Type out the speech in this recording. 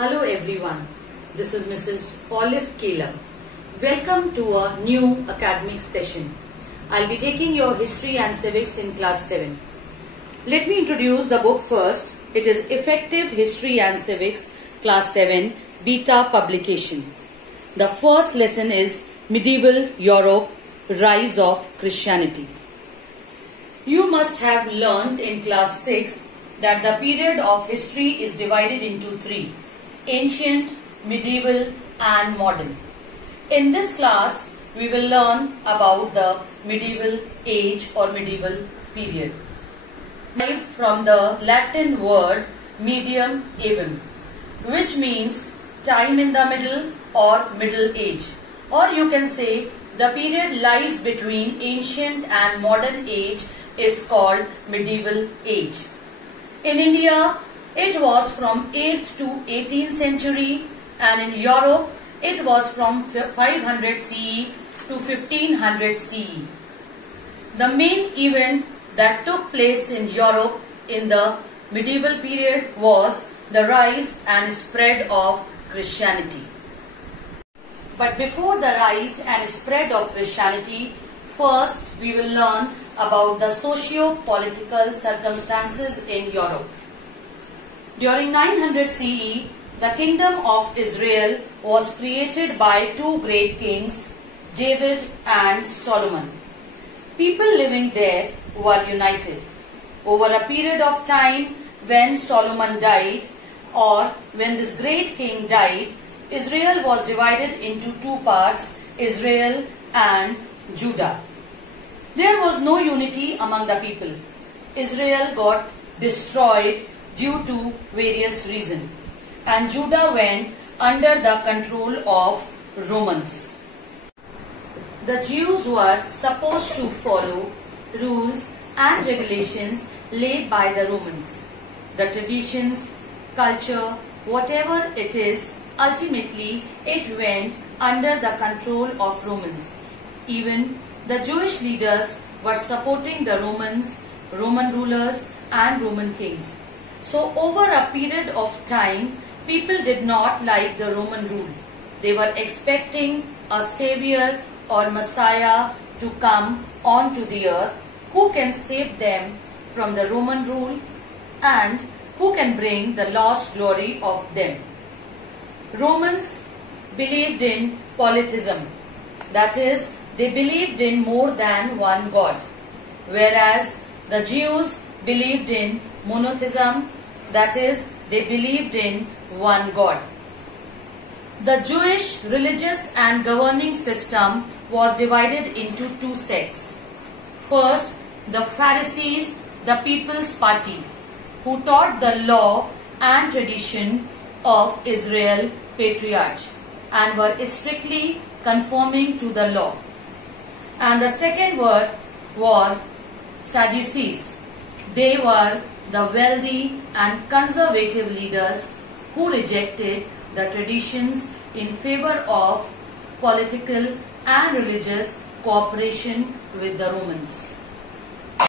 Hello everyone, this is Mrs. Olive Caleb. Welcome to a new academic session. I'll be taking your history and civics in class 7. Let me introduce the book first. It is Effective History and Civics, class 7, beta publication. The first lesson is Medieval Europe, Rise of Christianity. You must have learnt in class 6 that the period of history is divided into three: ancient, medieval and modern. In this class, we will learn about the medieval age or medieval period. Derived from the Latin word medium evum, which means time in the middle or middle age. Or you can say the period lies between ancient and modern age is called medieval age. In India, it was from 8th to 18th century, and in Europe, it was from 500 CE to 1500 CE. The main event that took place in Europe in the medieval period was the rise and spread of Christianity. But before the rise and spread of Christianity, first we will learn about the socio-political circumstances in Europe. During 900 CE, the kingdom of Israel was created by two great kings, David and Solomon. People living there were united. Over a period of time, when Solomon died, or when this great king died, Israel was divided into two parts, Israel and Judah. There was no unity among the people. Israel got destroyed due to various reasons, and Judah went under the control of Romans. The Jews were supposed to follow rules and regulations laid by the Romans. The traditions, culture, whatever it is, ultimately it went under the control of Romans. Even the Jewish leaders were supporting the Romans, Roman rulers and Roman kings. So over a period of time, people did not like the Roman rule. They were expecting a savior or Messiah to come onto the earth who can save them from the Roman rule and who can bring the lost glory of them. Romans believed in polytheism, that is, they believed in more than one God, whereas the Jews believed in monotheism, that is, they believed in one God. The Jewish religious and governing system was divided into two sects. First, the Pharisees, the People's Party, who taught the law and tradition of Israel patriarch and were strictly conforming to the law. And the second word was Sadducees. They were the wealthy and conservative leaders who rejected the traditions in favor of political and religious cooperation with the Romans.